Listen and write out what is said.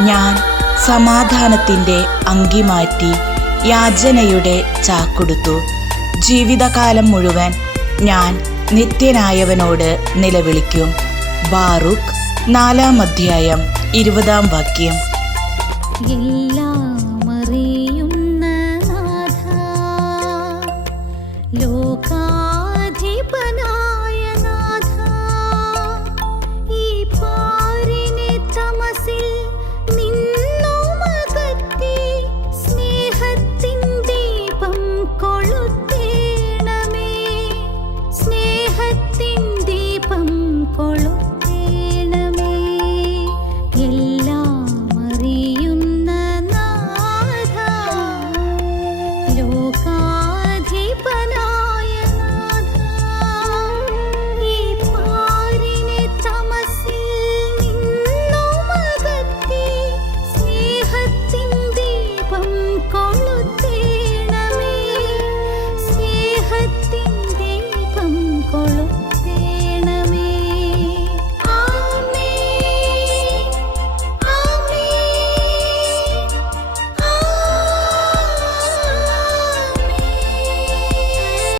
ഞാൻ സമാധാനത്തിന്റെ അങ്കി മാറ്റി യാചനയുടെ ചാക്കൊടുത്തു. ജീവിതകാലം മുഴുവൻ ഞാൻ നിത്യനായവനോട് നിലവിളിക്കും. ബാറുഖ് നാലാം അധ്യായം ഇരുപതാം വാക്യം. 有告。